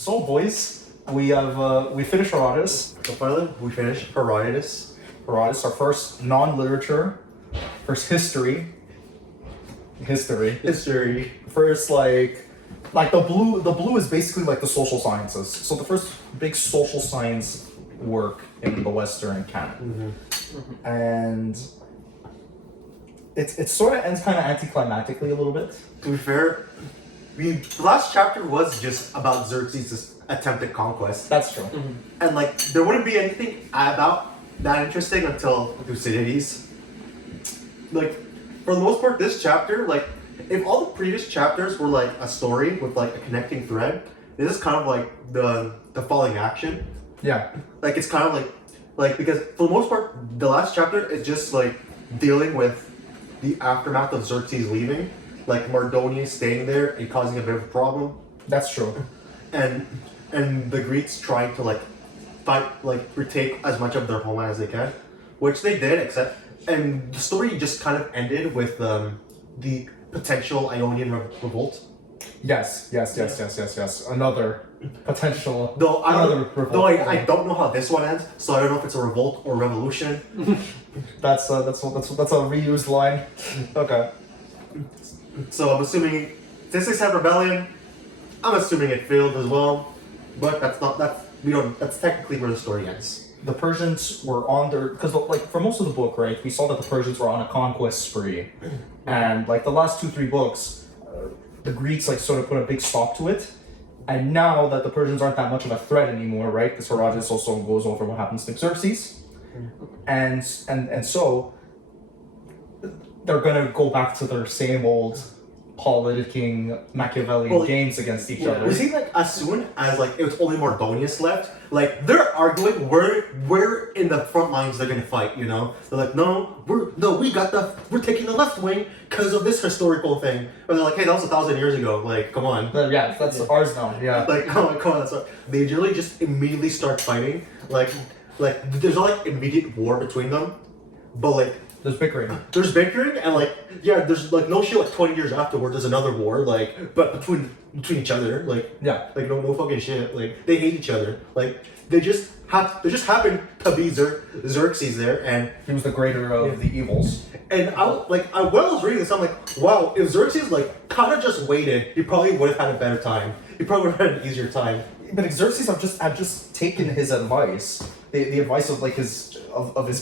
So, boys, we finished Herodotus. So finally, we finished Herodotus. Herodotus, our first non-literature, first history. First, like the blue. The blue is basically like the social sciences. So the first big social science work in the Western canon, and it sort of ends kind of anticlimactically a little bit. To be fair, the last chapter was just about Xerxes' attempted conquest. That's true. And like, there wouldn't be anything about that interesting until Thucydides. Like, for the most part, this chapter, like, if all the previous chapters were like a story with like a connecting thread, this is kind of like the falling action. Yeah. Like, it's kind of like because for the most part, the last chapter is just like dealing with the aftermath of Xerxes leaving, like Mardonius staying there and causing a bit of a problem, That's true. and the Greeks trying to like fight, like retake as much of their homeland as they can, which they did. And the story just kind of ended with the potential Ionian revolt. Yes. Another potential. Though revolt. I don't know how this one ends, so I don't know if it's a revolt or revolution. That's a reused line. Okay. So I'm assuming since they said rebellion, I'm assuming it failed as well. But that's technically where the story ends. The Persians were on their, because like for most of the book, right, we saw that the Persians were on a conquest spree, and like the last 2-3 books, the Greeks like sort of put a big stop to it, and now that the Persians aren't that much of a threat anymore, right? Because Herodotus also goes over what happens to Xerxes, and so they're gonna go back to their same old politicking Machiavellian games against each other. You see, like as soon as like it was only Mardonius left, like they're arguing we're in the front lines. They're gonna fight. You know, they're like, we're taking the left wing because of this historical thing. And they're like, hey, that was 1,000 years ago. Like, come on. Yeah, that's ours now. Yeah. Like, come on. So they generally just immediately start fighting. Like there's not like immediate war between them, but like. There's bickering. And like, yeah, there's like no shit like 20 years afterward there's another war, like, but between each other, like, yeah, like no fucking shit, like they hate each other, like they just happened to be Xerxes there, and he was the greater of the evils. And when I was reading this, I'm like, wow, if Xerxes like kind of just waited, he probably would have had a better time. He probably would have had an easier time. But Xerxes have just taken his advice, the advice of like his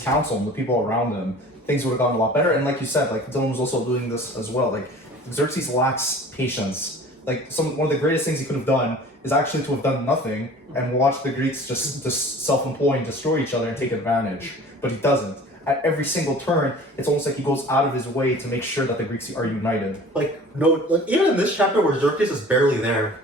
council and the people around him. Things would have gone a lot better, and like you said, like Dylan was also doing this as well. Like Xerxes lacks patience. Like one of the greatest things he could have done is actually to have done nothing and watch the Greeks just self-employ and destroy each other and take advantage. But he doesn't. At every single turn, it's almost like he goes out of his way to make sure that the Greeks are united. Like even in this chapter where Xerxes is barely there,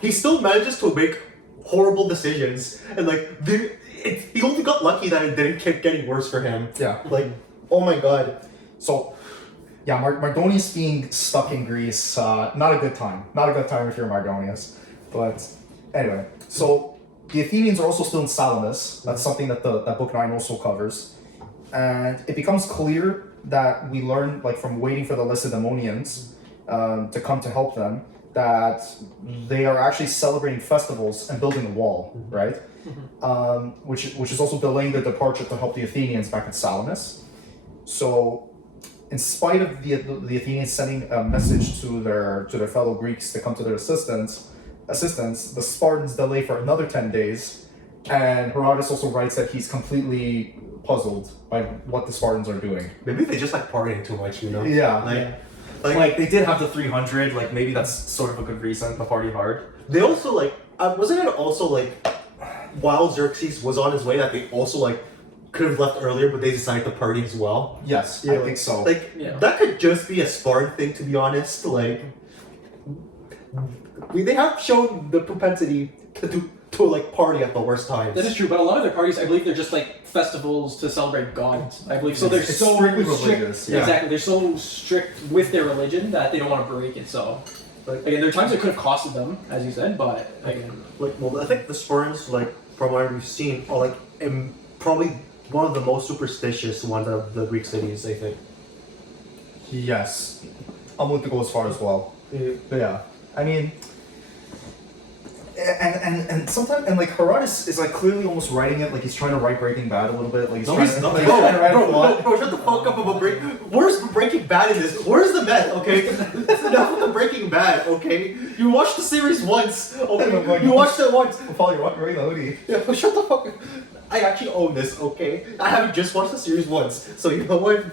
he still manages to make horrible decisions, and like he only got lucky that it didn't keep getting worse for him. Yeah. Like. Oh my god. So, yeah, Mardonius being stuck in Greece, not a good time. Not a good time if you're Mardonius. But anyway, so the Athenians are also still in Salamis. That's something that that book 9 also covers. And it becomes clear that we learn, like from waiting for the Lacedaemonians to come to help them, that they are actually celebrating festivals and building a wall, right? Which is also delaying their departure to help the Athenians back at Salamis. So, in spite of the Athenians sending a message to their fellow Greeks to come to their assistance, the Spartans delay for another 10 days, and Herodotus also writes that he's completely puzzled by what the Spartans are doing. Maybe they just like partying too much, you know? Yeah. Like they did have the 300. Like maybe that's sort of a good reason to party hard. They also like wasn't it also like while Xerxes was on his way that they also like could have left earlier, but they decided to party as well. Yes, yeah, I think so. Like that could just be a Spartan thing, to be honest. Like they have shown the propensity to like party at the worst times. That is true, but a lot of their parties, I believe, they're just like festivals to celebrate gods. I believe so. They're It's so strictly strict. religious, yeah. Exactly, they're so strict with their religion that they don't want to break it. So, again, there are times it could have costed them, as you said, but again, well, I think the Spartans, like from what we've seen, are like probably one of the most superstitious ones of the Greek cities, I think. Yes. I'm willing to go as far as well. But yeah, I mean, and sometimes like Herodotus is like clearly almost writing it like he's trying to write Breaking Bad a little bit. Like he's No, trying he's to, not. like, he's trying to write a plot. Bro, shut the fuck up about Breaking. Where's Breaking Bad in this? Where's the meth? Okay, that's enough of the Breaking Bad. Okay, you watched the series once. Okay, you watched it once. Paul, you're wearing the hoodie. Yeah, shut the fuck up. I actually own this. Okay, I haven't just watched the series once, so you know what?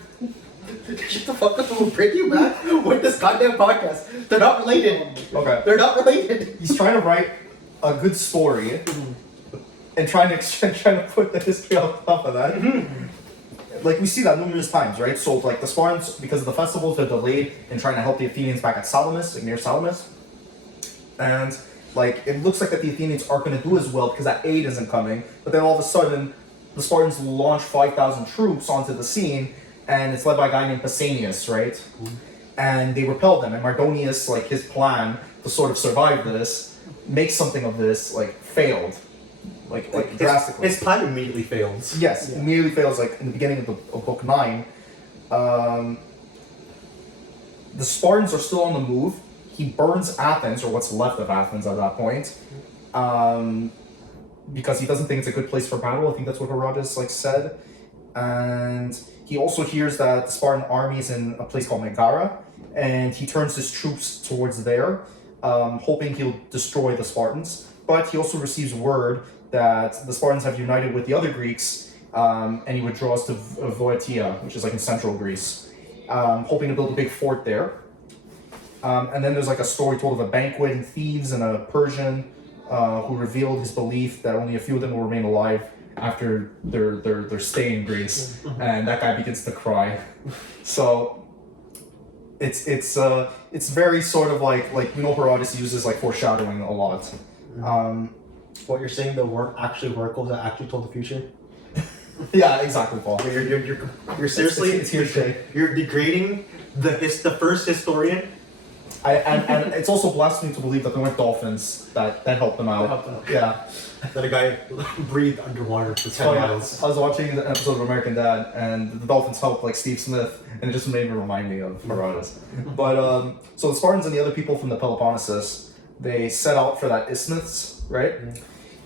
Shut the fuck up about Breaking Bad with this goddamn podcast. They're not related. Okay. They're not related. He's trying to write a good story and trying to put the history on top of that. Like we see that numerous times, right? So like the Spartans, because of the festivals, they're delayed in trying to help the Athenians back at Salamis, like near Salamis. And like it looks like that the Athenians aren't going to do as well because that aid isn't coming. But then all of a sudden, the Spartans launch 5,000 troops onto the scene, and it's led by a guy named Pausanias, right? And they repel them. And Mardonius, like his plan to sort of survive this, make something of this, like failed, like drastically. His plan immediately fails. Yes, immediately fails. Like in the beginning of book 9, the Spartans are still on the move. He burns Athens, or what's left of Athens at that point, because he doesn't think it's a good place for battle. I think that's what Herodotus like said, and he also hears that the Spartan army is in a place called Megara, and he turns his troops towards there, hoping he'll destroy the Spartans. But he also receives word that the Spartans have united with the other Greeks, and he withdraws to Boeotia, which is like in central Greece, hoping to build a big fort there. And then there's like a story told of a banquet and thieves and a Persian who revealed his belief that only a few of them will remain alive after their stay in Greece, and that guy begins to cry. So it's very sort of like Herodotus uses like foreshadowing a lot. What you're saying, the work actually oracles that actually told the future. Yeah, exactly, Paul. You're seriously it's hearsay. You're degrading the first historian. And it's also blasphemy to believe that there weren't dolphins that helped them out. Yeah. That a guy breathed underwater for 10 Oh, yeah. miles. I was watching an episode of American Dad, and the dolphins helped like Steve Smith, and it just made me remind me of Herodotus. But so the Spartans and the other people from the Peloponnesus, they set out for that isthmus, right?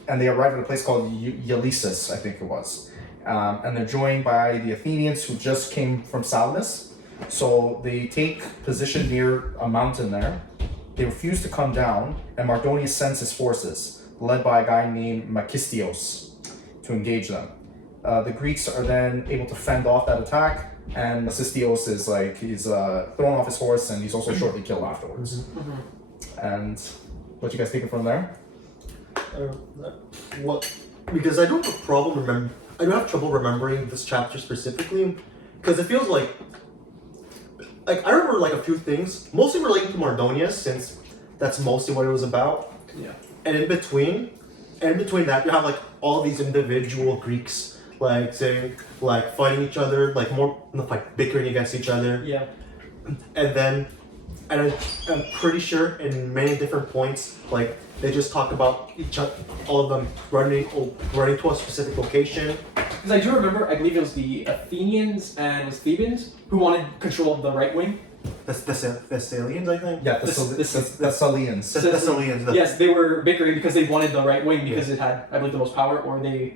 And they arrived at a place called Eleusis, I think it was. And they're joined by the Athenians who just came from Salamis. So they take position near a mountain there. They refuse to come down, and Mardonius sends his forces, led by a guy named Makistios, to engage them. The Greeks are then able to fend off that attack, and Makistios is like, he's thrown off his horse, and he's also shortly killed afterwards. And what you guys take it from there? What? Because I don't have a problem I don't have trouble remembering this chapter specifically, because it feels like I remember like a few things, mostly relating to Mardonius, since that's mostly what it was about. Yeah. And in between that, you have like all these individual Greeks, like saying, like fighting each other, like more like bickering against each other. Yeah. And I'm pretty sure in many different points, like they just talk about each other, all of them running to a specific location. Because I do remember, I believe it was the Athenians and it was Thebans who wanted control of the right wing. The Thessalians, I think. Yeah, the Thessalians. The Thessalians. Yes, they were bickering because they wanted the right wing because it had, I believe, the most power, or the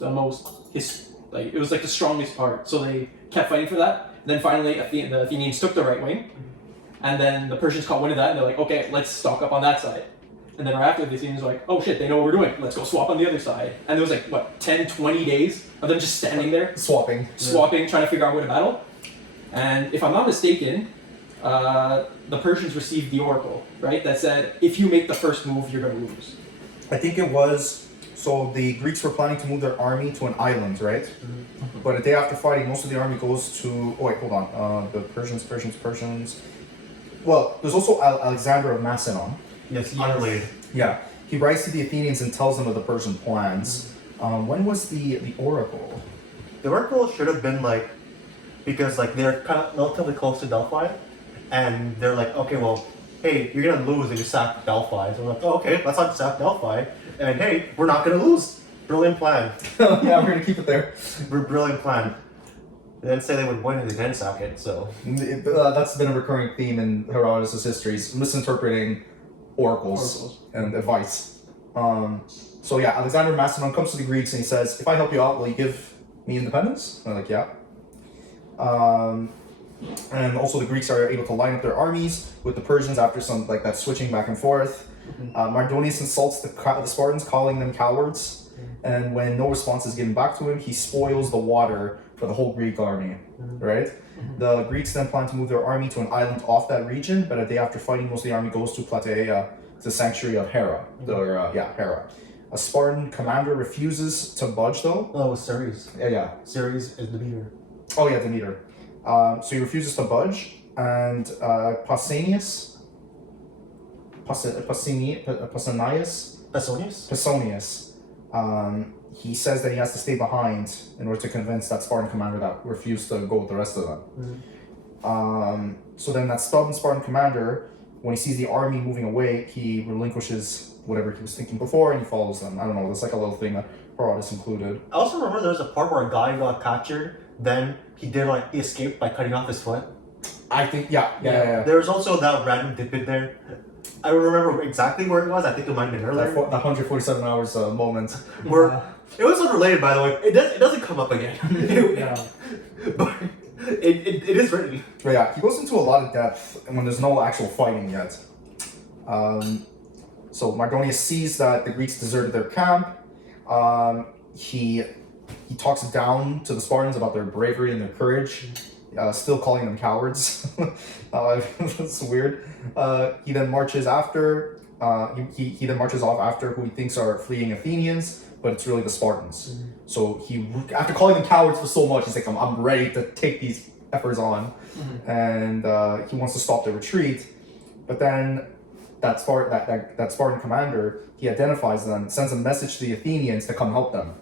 most, it was like the strongest part. So they kept fighting for that. And then finally, the Athenians took the right wing, and then the Persians caught wind of that, and they're like, okay, let's stock up on that side. And then right after, the Athenians were like, oh shit, they know what we're doing. Let's go swap on the other side. And there was like, 10, 20 days of them just standing there, Swapping, trying to figure out where to battle. And if I'm not mistaken, the Persians received the oracle, right? That said, if you make the first move, you're going to lose. I think it was, so the Greeks were planning to move their army to an island, right? But a day after fighting, most of the army goes to, oh wait, hold on, the Persians. Well, there's also Alexander of Macedon. Yes, unrelated. Yeah, he writes to the Athenians and tells them of the Persian plans. When was the oracle? The oracle should have been like, because like they're kind of relatively close to Delphi, and they're like, okay, well, hey, you're gonna lose if you sack Delphi. So we're like, oh, okay, let's not sack Delphi, and hey, we're not gonna lose. Brilliant plan. Yeah, we're gonna keep it there. Brilliant plan. They didn't say they would win and they didn't sack it, so. That's been a recurring theme in Herodotus' histories, misinterpreting oracles and advice. So yeah, Alexander of Macedon comes to the Greeks and he says, "If I help you out, will you give me independence?" And they're like, "Yeah." And also the Greeks are able to line up their armies with the Persians after some like that switching back and forth. Mardonius insults the Spartans, calling them cowards. And when no response is given back to him, he spoils the water for the whole Greek army, right? The Greeks then plan to move their army to an island off that region, but a day after fighting, most of the army goes to Plataea, the sanctuary of Hera. Hera. A Spartan commander refuses to budge though. Oh, it was Ceres. Yeah. Ceres is the leader. Oh yeah, Demeter. So he refuses to budge, and Pausanias, he says that he has to stay behind in order to convince that Spartan commander that refused to go with the rest of them. So then that stubborn Spartan commander, when he sees the army moving away, he relinquishes whatever he was thinking before and he follows them. I don't know, there's like a little thing that Herodotus included. I also remember there was a part where a guy got captured, then he escaped by cutting off his foot. I think, yeah. There was also that random dip in there. I don't remember exactly where it was. I think it might have been earlier. The 147 hours moment. Where it was unrelated, by the way. It doesn't come up again. But it is written. But yeah, he goes into a lot of depth when there's no actual fighting yet. So Mardonius sees that the Greeks deserted their camp. He talks down to the Spartans about their bravery and their courage, still calling them cowards. That's weird. He then marches after. He then marches off after who he thinks are fleeing Athenians, but it's really the Spartans. So he, after calling them cowards for so much, he's like, I'm ready to take these efforts on, and he wants to stop the retreat. But then that Spartan commander, he identifies them, sends a message to the Athenians to come help them,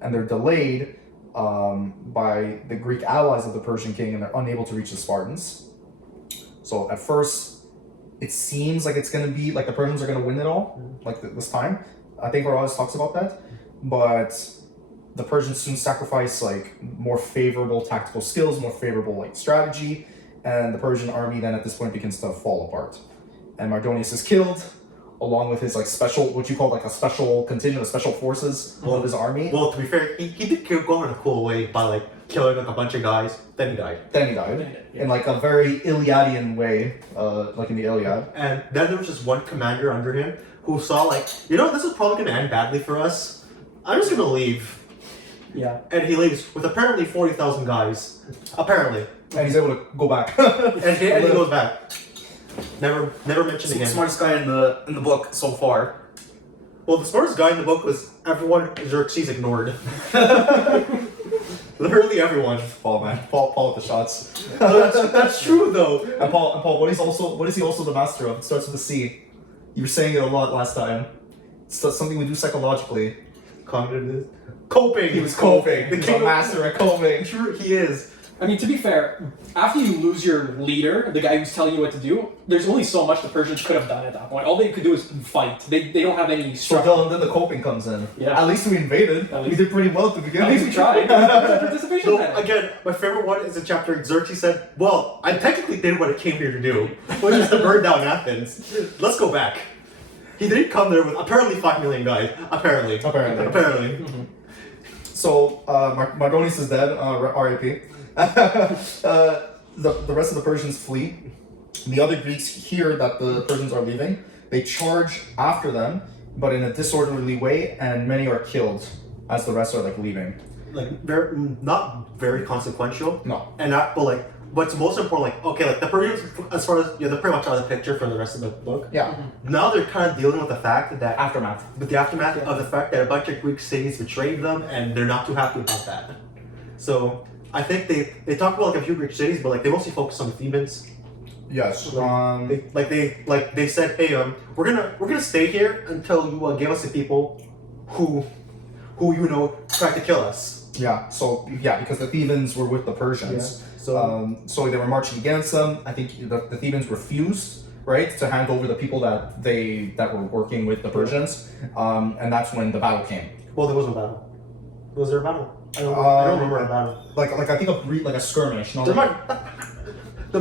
and they're delayed by the Greek allies of the Persian king, and they're unable to reach the Spartans. So at first, it seems like it's going to be like the Persians are going to win it all, like this time. I think Herodotus talks about that, but the Persians soon sacrifice like more favorable tactical skills, more favorable like strategy, and the Persian army then at this point begins to fall apart. And Mardonius is killed, along with his like special, what you call like a special contingent of special forces of his army. Well, to be fair, he did go in a cool way by like killing like a bunch of guys. Then he died. In like a very Iliadian way, like in the Iliad. And then there was just one commander under him who saw like, this is probably gonna end badly for us. I'm just gonna leave. Yeah. And he leaves with apparently 40,000 guys. Apparently. And he's able to go back. and he goes back. Never mentioned again. Smartest guy in the book so far. Well, the smartest guy in the book was everyone Xerxes ignored. Literally everyone. Paul with the shots. That's true though. And Paul, what is he also the master of? It starts with a C. You were saying it a lot last time. It's something we do psychologically. Cognitive. Coping. He was coping. The He's king a master at coping. True, he is. I mean, to be fair, after you lose your leader, the guy who's telling you what to do, there's only so much the Persians could have done at that point. All they could do is fight. They don't have any structure. So then the coping comes in. Yeah. At least we invaded. We did pretty well at the beginning. At least we tried. Participation So penalty. again, my favorite one is the chapter Xerxes said, well, I technically did what I came here to do, which is to burn down Athens. Let's go back. He did come there with apparently 5 million guys. Apparently. So Mardonius is dead. R.I.P. The rest of the Persians flee. The other Greeks hear that the Persians are leaving. They charge after them, but in a disorderly way, and many are killed as the rest are like leaving. Like not very consequential. No. And not, but like what's most important, like okay, like the Persians, as far as they're pretty much out of the picture for the rest of the book. Yeah. Now they're kind of dealing with the fact that Aftermath. with the aftermath of the fact that a bunch of Greek cities betrayed them, and they're not too happy about that. So I think they talk about like a few Greek cities, but like they mostly focus on the Thebans. Yes. They said, hey, we're gonna stay here until you give us the people who tried to kill us. Yeah. So because the Thebans were with the Persians. Yeah. So they were marching against them. I think the Thebans refused, right, to hand over the people that were working with the Persians, and that's when the battle came. Well, there was no battle. Was there a battle? I don't remember a battle. Like I think a skirmish. Not There like,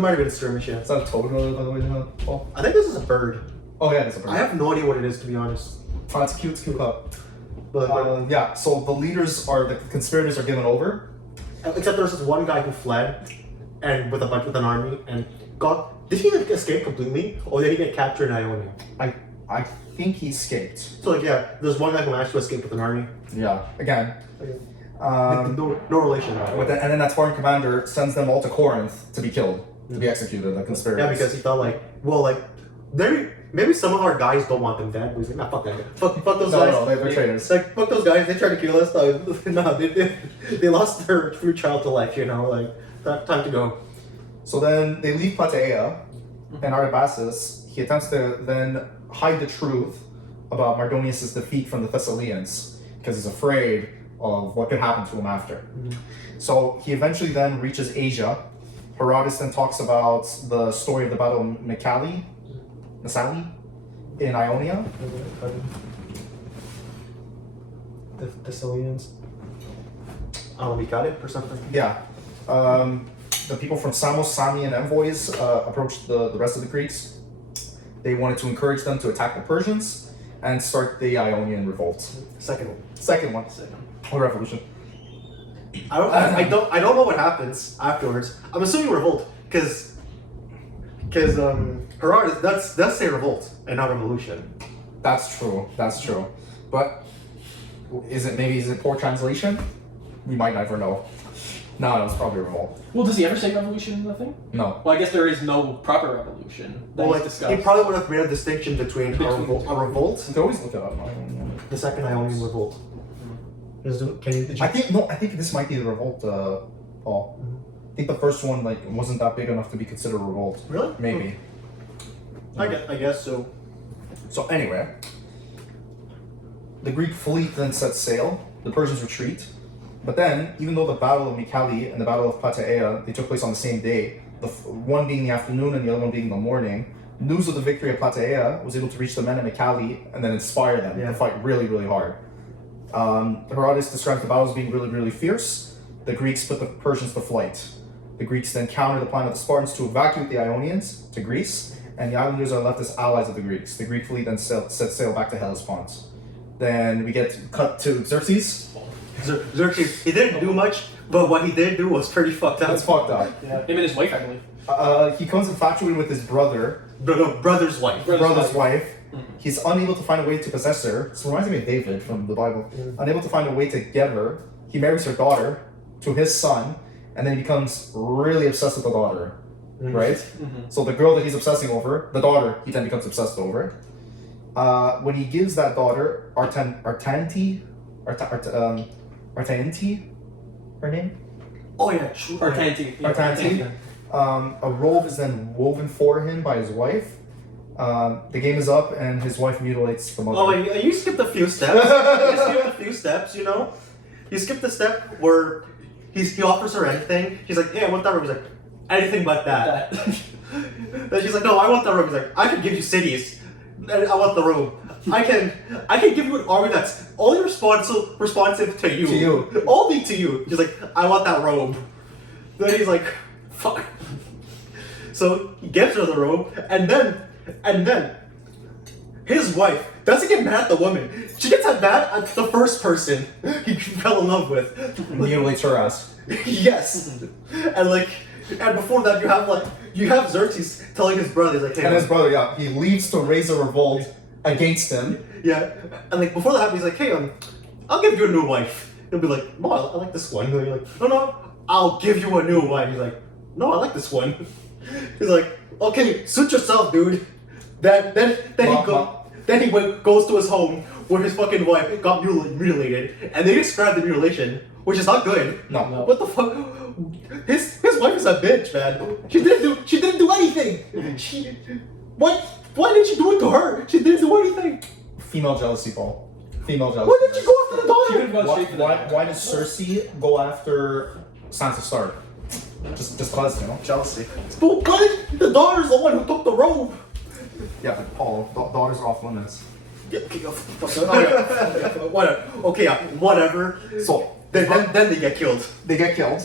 might have been a skirmish. Yeah. is that a toad, by the way? Paul? I think this is a bird. Oh yeah, it's a bird. I have no idea what it is, to be honest. Oh, it's cute, it's cute club. But Yeah, so the conspirators are given over. except there's this one guy who fled, and with an army, and did he like escape completely, or did he get captured in Ionia? I think he escaped. So like yeah, there's one guy who managed to escape with an army. Yeah, again. No relation. And then that foreign commander sends them all to Corinth to be killed, to be executed, the conspirators. Yeah, because he felt like, maybe some of our guys don't want them dead. He's like, nah, fuck that guy. Fuck those guys. No, they're traitors. Like, fuck those guys. They tried to kill us. No, they lost their true child to life. Like time to go. So then they leave Plataea, and Artabazus, he attempts to then hide the truth about Mardonius' defeat from the Thessalians, because he's afraid of what could happen to him after. So he eventually then reaches Asia. Herodotus then talks about the story of the Battle of Massalia in Ionia. The Thessalians. We got it or something. Yeah. The people from Samos, Samian envoys approached the rest of the Greeks. They wanted to encourage them to attack the Persians and start the Ionian revolt. Second one. Second one. Or revolution. I don't know what happens afterwards. I'm assuming revolt, because Herodotus does say revolt and not revolution. That's true. But is it poor translation? We might never know. No, it's probably revolt. Well, does he ever say revolution in the thing? No. Well, I guess there is no proper revolution that he's discussed. He probably would have made a distinction between a revolt, They always look it up. Ionian. the second Ionian revolt. I think this might be the revolt, Paul. I think the first one wasn't that big enough to be considered a revolt. Really? Maybe. I guess so. So anyway, the Greek fleet then sets sail. The Persians retreat. But then, even though the Battle of Mycale and the Battle of Plataea, they took place on the same day, one being in the afternoon and the other one being in the morning, news of the victory of Plataea was able to reach the men at Mycale and then inspire them to fight really, really hard. Herodotus describes the battle as being really, really fierce. The Greeks put the Persians to flight. The Greeks then counter the plan of the Spartans to evacuate the Ionians to Greece, and the islanders are left as allies of the Greeks. The Greek fleet then set sail back to Hellespont. Then we get cut to Xerxes. Xerxes, he didn't do much, but what he did do was pretty fucked up. That's fucked up. Yeah, him and his wife, I believe. He comes infatuated with his Brother's wife. brother's wife. He's unable to find a way to possess her. This reminds me of David from the Bible. Unable to find a way to get her, he marries her daughter to his son, and then he becomes really obsessed with the daughter. Right? So the girl that he's obsessing over, the daughter, he then becomes obsessed over. When he gives that daughter Artanti, her name? Oh yeah, true. Artanti. A robe is then woven for him by his wife. The game is up, and his wife mutilates the mother. Oh, you skipped a few steps. You know? You skipped the step where he offers her anything. She's like, hey, I want that robe. He's like, anything but that. Then she's like, no, I want that robe. He's like, I can give you cities. I want the robe. I can give you an army that's only responsive to you. To you. Only to you. She's like, I want that robe. Then he's like, fuck. So he gives her the robe, and then his wife doesn't get mad at the woman. She gets mad at the first person he fell in love with. Mutilates her ass. Yes. And before that you have Xerxes telling his brother, he's like, hey, And his brother, he leaves to raise a revolt against him. yeah. And before that happens, he's like, hey, I'll give you a new wife. He'll be like, no, I like this one. He'll be like, no, I'll give you a new wife. He's like, no, I like this one. He's like, okay, suit yourself, dude. Then he goes to his home where his fucking wife got mutilated, and they describe the mutilation, which is not good. No. What the fuck? His wife is a bitch, man. She didn't do anything. Why did she do it to her? She didn't do anything. Female jealousy, Paul. Female jealousy. Why did she go after the She could've daughter? gone straight for that. Why does Cersei go after Sansa Stark? Just cause, jealousy. But why did the daughter's the one who took the robe? Yeah, but Paul, daughters are off limits. Yeah, whatever. So Then they get killed. they get killed.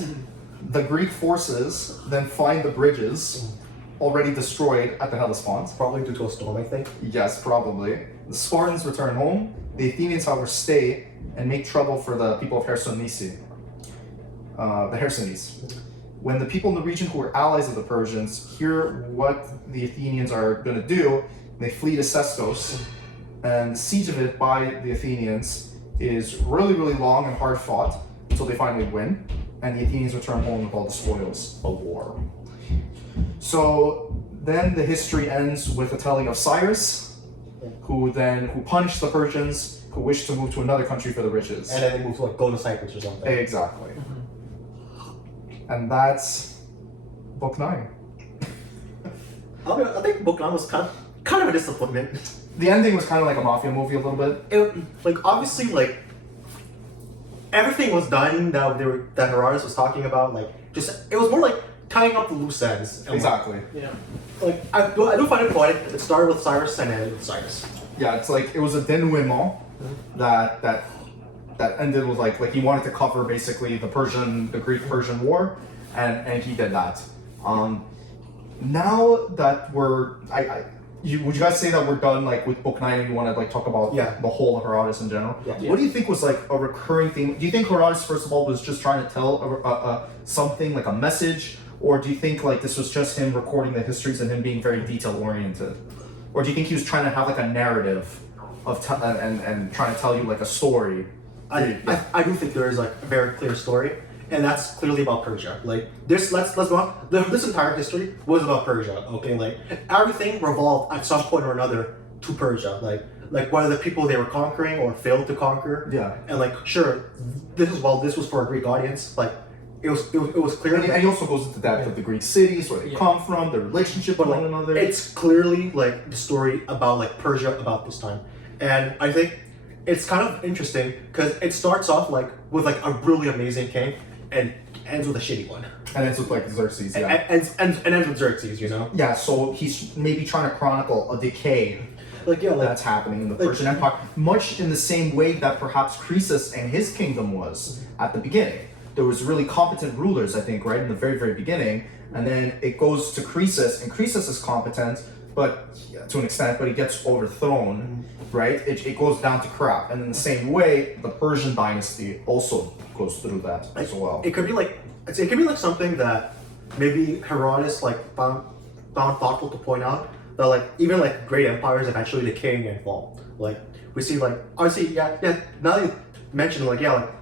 The Greek forces then find the bridges already destroyed at the Hellespont. Probably due to a storm, I think. Yes, probably. The Spartans return home. The Athenians, however, stay and make trouble for the people of Chersonese. The Chersonese. When the people in the region who were allies of the Persians hear what the Athenians are going to do, they flee to Sestos. And the siege of it by the Athenians is really, really long and hard fought until they finally win. And the Athenians return home with all the spoils of war. So then the history ends with a telling of Cyrus, who punished the Persians who wished to move to another country for the riches. And then they move to like go to Cyprus or something. Exactly. And that's book 9. I think book 9 was kind of a disappointment. The ending was kind of like a mafia movie a little bit. Like obviously like everything was done that Herodotus was talking about. Like just it was more like tying up the loose ends. And Exactly. Yeah. Like I do find it poetic. It started with Cyrus and ended with Cyrus. Yeah, it's like it was a denouement that ended with like he wanted to cover basically the Greek-Persian war, and he did that. Now that would you guys say that we're done like with book 9 and you want to like talk about the whole of Herodotus in general? Yeah. What do you think was like a recurring theme? Do you think Herodotus first of all was just trying to tell something like a message, or do you think like this was just him recording the histories and him being very detail oriented, or do you think he was trying to have like a narrative of and trying to tell you like a story? I do think there is like a very clear story, and that's clearly about Persia. Like this, let's go on. This entire history was about Persia. Okay, like everything revolved at some point or another to Persia. Like whether the people they were conquering or failed to conquer. Yeah. And like sure, this was for a Greek audience. Like it was clear. And he also goes into depth of the Greek cities, where they come from, their relationship with one another. It's clearly like the story about like Persia about this time, and I think it's kind of interesting because it starts off like with like a really amazing king and ends with a shitty one. And ends with like Xerxes, yeah. And ends with Xerxes, you know? Yeah, so he's maybe trying to chronicle a decay that's happening in the Persian Empire, much in the same way that perhaps Croesus and his kingdom was at the beginning. There was really competent rulers, I think, right in the very, very beginning, and then it goes to Croesus, and Croesus is competent, but to an extent, but he gets overthrown, right? It goes down to crap, and in the same way, the Persian dynasty also goes through that as well. It could be like something that maybe Herodotus like found thoughtful to point out, that like even like great empires eventually decay and fall. Like we see like obviously now that you mention like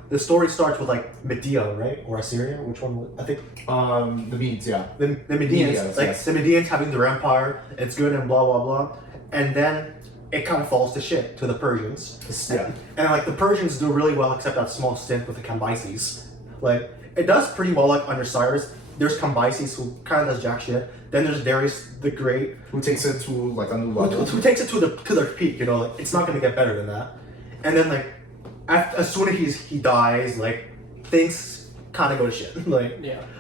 the story starts with like Medea, right? Or Assyria, which one? I think The Medes, yeah. the Medians, Medians, like yes. the Medians having their empire, it's good and blah blah blah, and then it kind of falls to shit to the Persians. Yeah. And like the Persians do really well, except that small stint with the Cambyses. Like it does pretty well like under Cyrus. There's Cambyses who kind of does jack shit. Then there's Darius the Great, Who takes it to like a new level. who takes it to their peak. You know, like, it's not gonna get better than that. And then like as soon as he dies, like things kind of go to shit.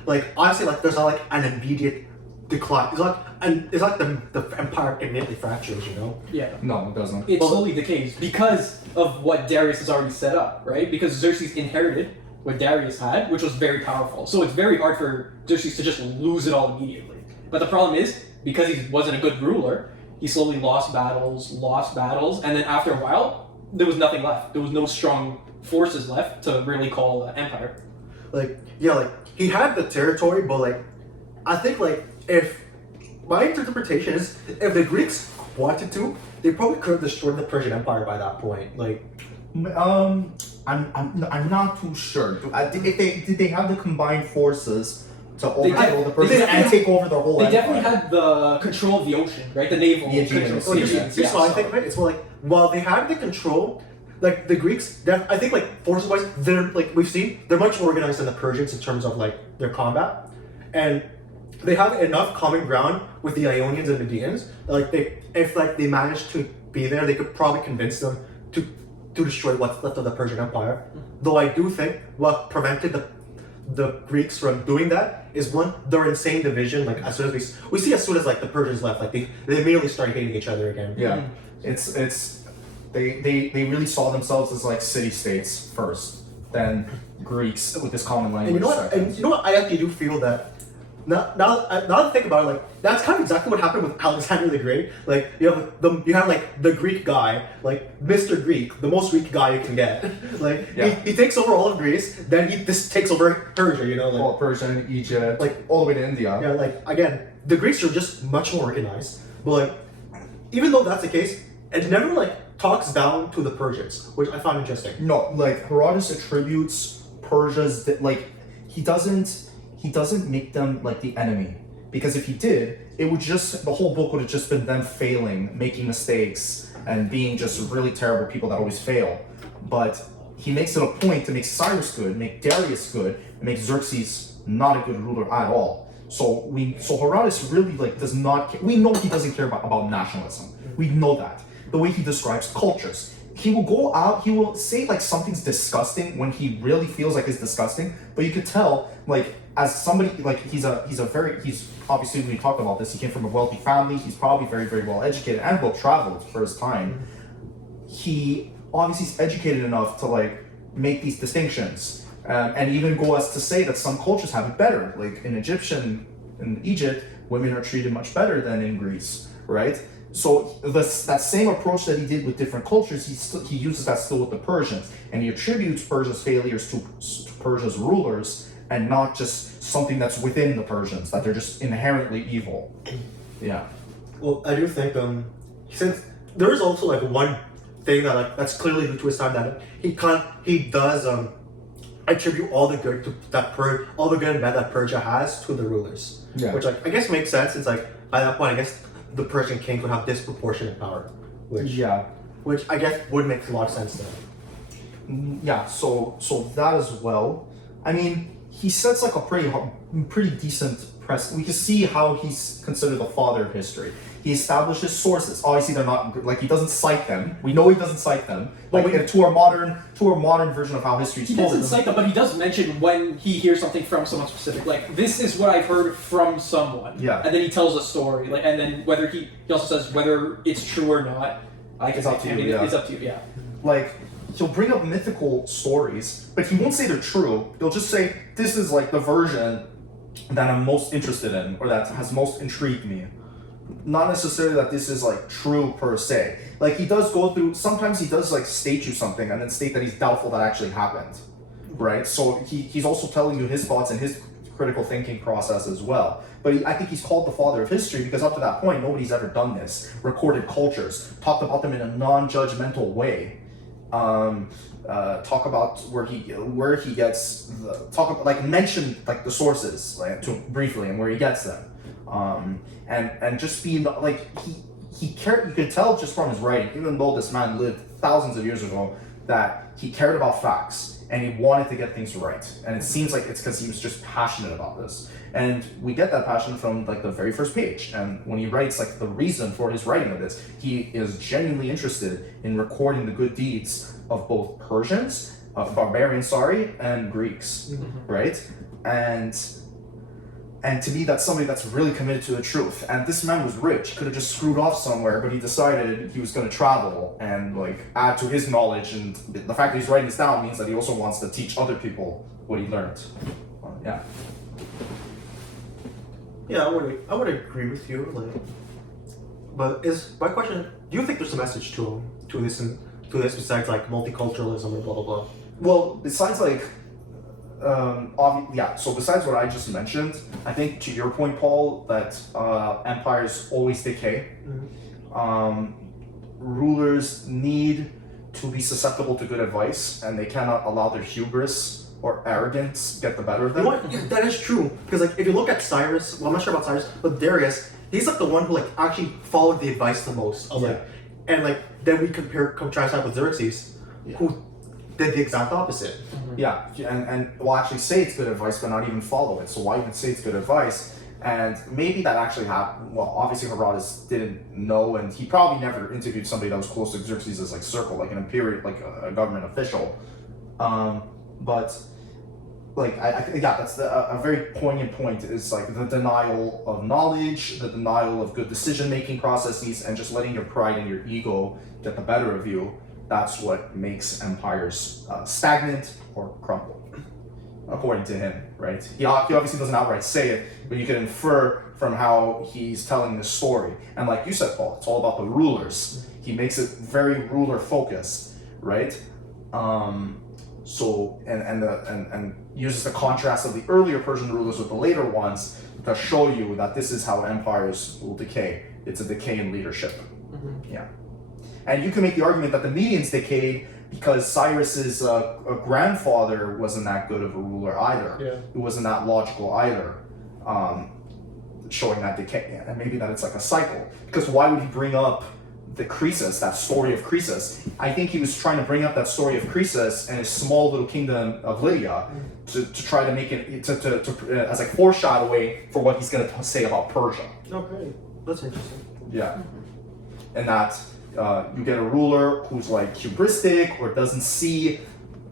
Like honestly, like there's not like an immediate decline. It's like the empire immediately fractures. You know. Yeah. No, it doesn't. It slowly decays because of what Darius has already set up, right? Because Xerxes inherited what Darius had, which was very powerful. So it's very hard for Xerxes to just lose it all immediately. But the problem is, because he wasn't a good ruler, he slowly lost battles, and then after a while, there was nothing left. There was no strong forces left to really call an empire. Like he had the territory, but like I think like if my interpretation is if the Greeks wanted to, they probably could have destroyed the Persian Empire by that point. Like I'm not too sure. Did they have the combined forces to overthrow the Persians and take over the whole They empire? definitely had the control of the ocean, right? The naval. The Aegean control. Sea, here's what I think of it. It's more like while they had the control, like the Greeks, I think like forces wise, they're like we've seen they're much more organized than the Persians in terms of like their combat, and they have enough common ground with the Ionians and Medians. Like if they managed to be there, they could probably convince them to destroy what's left of the Persian Empire. Though I do think what prevented the Greeks from doing that is one, their insane division. Like as soon as we see as soon as like the Persians left, like they immediately started hating each other again. Yeah, it's they really saw themselves as like city states first, then Greeks with this common language. And you know what? I actually do feel that now that I think about it, like that's kind of exactly what happened with Alexander the Great. Like you have like the Greek guy, like Mr. Greek, the most Greek guy you can get. Like he takes over all of Greece, then he just takes over Persia. You know, like Well, Persia, Egypt, like all the way to India. yeah, like again, the Greeks are just much more organized. But like, even though that's the case, it never like talks down to the Persians, which I find interesting. No, like Herodotus attributes Persia's like he doesn't make them like the enemy, because if he did, it would just the whole book would have just been them failing, making mistakes, and being just really terrible people that always fail. But he makes it a point to make Cyrus good, make Darius good, and make Xerxes not a good ruler at all. So Herodotus really like does not. We know he doesn't care about nationalism. We know that. The way he describes cultures, he will go out. He will say like something's disgusting when he really feels like it's disgusting. But you could tell like as somebody like he's obviously when we talked about this, he came from a wealthy family. He's probably very very well educated and well traveled for his time. He obviously is educated enough to like make these distinctions. And even go as to say that some cultures have it better. Like in Egypt, women are treated much better than in Greece, right? So that same approach that he did with different cultures, he uses that still with the Persians, and he attributes Persia's failures to Persia's rulers, and not just something that's within the Persians, that they're just inherently evil. Yeah. Well, I do think since there is also like one thing that like that's clearly due to his time that he does attribute all the good all the good and bad that Persia has to the rulers. Yeah. Which like I guess makes sense. It's like by that point I guess the Persian kings would have disproportionate power. Which I guess would make a lot of sense then. Yeah. So that as well. I mean, he sets like a pretty decent press. We can see how he's considered the father of history. He establishes sources. Obviously, they're not like he doesn't cite them. We know he doesn't cite them. Like to our modern version of how history is told. He doesn't cite them, but he does mention when he hears something from someone specific. Like this is what I've heard from someone. Yeah. And then he tells a story. Like, and then whether he also says whether it's true or not. It's up to you. Yeah. It's up to you. Yeah. Like he'll bring up mythical stories, but he won't say they're true. He'll just say this is like the version that I'm most interested in, or that has most intrigued me. Not necessarily that this is like true per se. Like he does go through, sometimes he does like state you something and then state that he's doubtful that actually happened, right? So he's also telling you his thoughts and his critical thinking process as well. But I think he's called the father of history because up to that point, nobody's ever done this. Recorded cultures, talked about them in a non-judgmental way. Talk about where he gets mention like the sources like briefly and where he gets them. And just being like he cared. You could tell just from his writing, even though this man lived thousands of years ago, that he cared about facts and he wanted to get things right. And it seems like it's because he was just passionate about this. And we get that passion from like the very first page. And when he writes like the reason for his writing of this, he is genuinely interested in recording the good deeds of both Persians, barbarians, and Greeks, right? And to me, that's somebody that's really committed to the truth. And this man was rich. He could have just screwed off somewhere, but he decided he was going to travel and like add to his knowledge. And the fact that he's writing this down means that he also wants to teach other people what he learned. Yeah. Yeah, I would agree with you. Like, but is my question? Do you think there's a message to this besides like multiculturalism and blah blah blah? Well, besides like. So besides what I just mentioned, I think to your point, Paul, that empires always decay. Rulers need to be susceptible to good advice, and they cannot allow their hubris or arrogance get the better of them. You know what? Yeah, that is true. Because like if you look at Cyrus, well, I'm not sure about Cyrus, but Darius, he's like the one who like actually followed the advice the most. And like then we contrast that with Xerxes, who did the exact opposite. Yeah, and we'll actually say it's good advice, but not even follow it. So why even say it's good advice? And maybe that actually happened. Well, obviously Herodotus didn't know, and he probably never interviewed somebody that was close to Xerxes' like circle, like an imperial, like a government official. But like I think that's a very poignant point. Is like the denial of knowledge, the denial of good decision-making processes, and just letting your pride and your ego get the better of you. That's what makes empires stagnant or crumble. according to him, right? He obviously doesn't outright say it, but you can infer from how he's telling this story. And like you said, Paul, it's all about the rulers. He makes it very ruler focused, right? So and uses the contrast of the earlier Persian rulers with the later ones to show you that this is how empires will decay. It's a decay in leadership. Yeah. And you can make the argument that the Medians decayed because Cyrus's grandfather wasn't that good of a ruler either. Yeah. He wasn't that logical either, showing that decay. And maybe that it's like a cycle. Because why would he bring up the Croesus, that story of Croesus? I think he was trying to bring up that story of Croesus and his small little kingdom of Lydia to try to make it to as like foreshadowing for what he's going to say about Persia. Okay, that's interesting. Yeah, and that you get a ruler who's like hubristic or doesn't see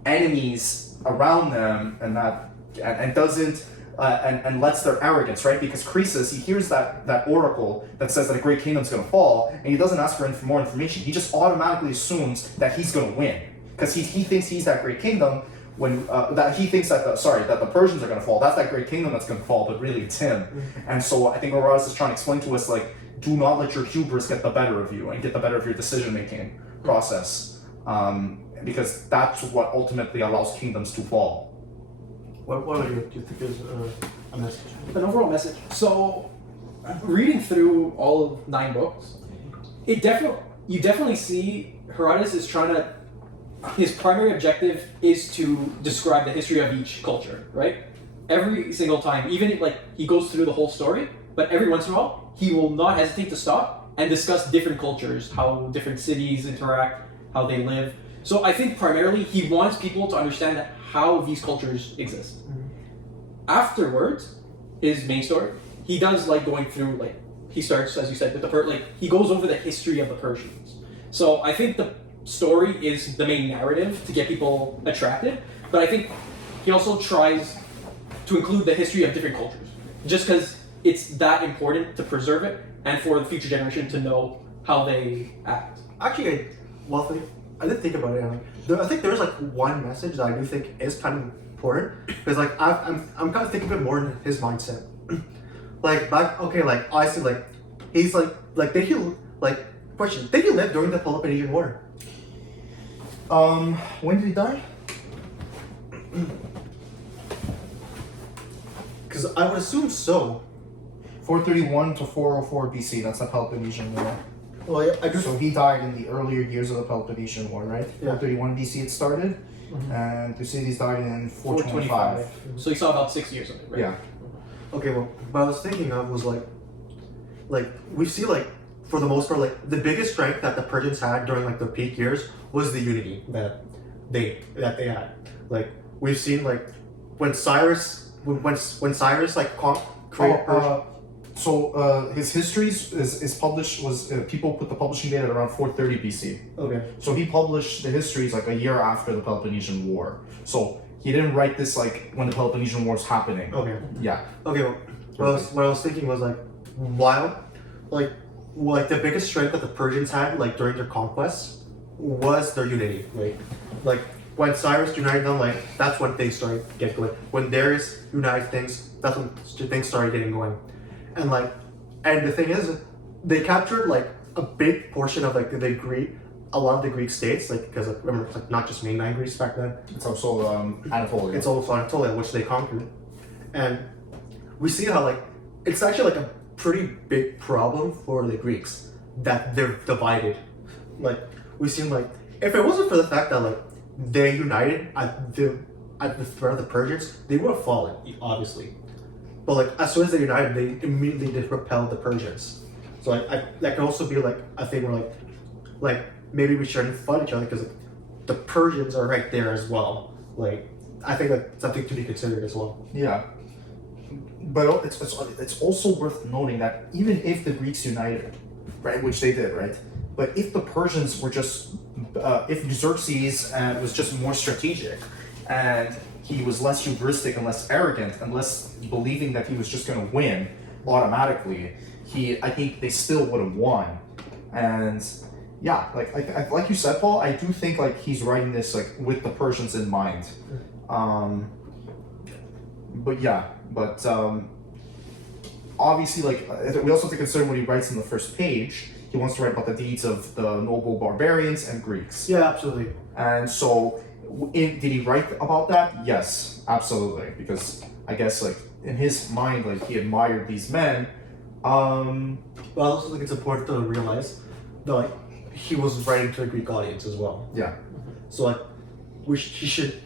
enemies around them, and that and doesn't and lets their arrogance, right? Because Croesus, he hears that oracle that says that a great kingdom's going to fall, and he doesn't ask for more information. He just automatically assumes that he's going to win because he thinks he's that great kingdom. When that he thinks that the Persians are going to fall, that's that great kingdom that's going to fall, but really it's him. And so I think Herodotus is trying to explain to us, like, do not let your hubris get the better of you and get the better of your decision-making process, because that's what ultimately allows kingdoms to fall. What do you think is a message? An overall message. So, reading through all of 9 books, you definitely see Herodotus is trying to. His primary objective is to describe the history of each culture, right? Every single time, even like he goes through the whole story, but every once in a while, he will not hesitate to stop and discuss different cultures, how different cities interact, how they live. So I think primarily he wants people to understand how these cultures exist. Afterwards, his main story, he does like going through, like, he starts, as you said, with he goes over the history of the Persians. So I think the story is the main narrative to get people attracted, but I think he also tries to include the history of different cultures, just because it's that important to preserve it and for the future generation to know how they act. Actually, I did think about it. I think there's like one message that I do think is kind of important, because like I'm kind of thinking a bit more in his mindset. Like back, okay, like I see, like he's like did he question? Did he live during the Peloponnesian War? When did he die? Because I would assume so. 431 to 404 BC. That's the Peloponnesian War. Well, yeah, I just So he died in the earlier years of the Peloponnesian War, right? Yeah. 431 BC it started, and Thucydides died in 425. So he saw about 6 years of it, right? Yeah. okay. Well, what I was thinking of was like we see like for the most part like the biggest strength that the Persians had during like their peak years was the unity that they had. Like we've seen like when Cyrus like created Persia. So his histories is published people put the publishing date at around 430 BC. Okay. So he published the histories like a year after the Peloponnesian War. So he didn't write this like when the Peloponnesian War was happening. Okay. Yeah. Okay. Well, what I was thinking was like while like the biggest strength that the Persians had like during their conquests was their unity. Like when Cyrus united them, like that's when things started getting going. When Darius united things, that's when things started getting going. And the thing is, they captured like a big portion of like a lot of the Greek states, like because like, remember it's like not just mainland Greece back then. It's also Anatolia. It's also Anatolia, which they conquered, and we see how like it's actually like a pretty big problem for the Greeks that they're divided. Like we've seen like if it wasn't for the fact that like they united at the threat of the Persians, they would have fallen obviously. But like as soon as they united, they immediately did repel the Persians. So like that can also be like a thing where like maybe we shouldn't fight each other because like, the Persians are right there as well. Like I think that's something to be considered as well. Yeah. But it's also worth noting that even if the Greeks united, right, which they did, right, but if the Persians were just, if Xerxes was just more strategic, and he was less hubristic and less arrogant and less believing that he was just going to win automatically, I think they still would have won. And yeah, like you said, Paul, I do think like he's writing this like with the Persians in mind. but yeah, but obviously, like we also have to consider what he writes in the first page. He wants to write about the deeds of the noble barbarians and Greeks. Yeah, absolutely. And so, did he write about that? Yes, absolutely. Because I guess, like in his mind, like he admired these men. But I also think it's important to realize that like he was writing to a Greek audience as well. Yeah. So like, we should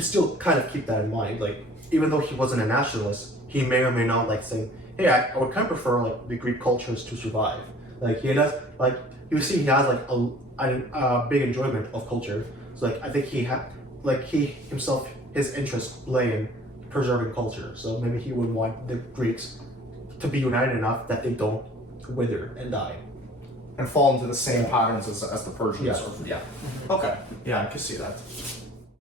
still kind of keep that in mind. Like, even though he wasn't a nationalist, he may or may not like say, "Hey, I would kind of prefer like the Greek cultures to survive." Like he does, like you see, he has like a big enjoyment of culture. So like I think he himself, his interests lay in preserving culture. So maybe he would want the Greeks to be united enough that they don't wither and die. And fall into the same patterns as the Persians. Yeah. Yeah. Okay. Yeah, I can see that.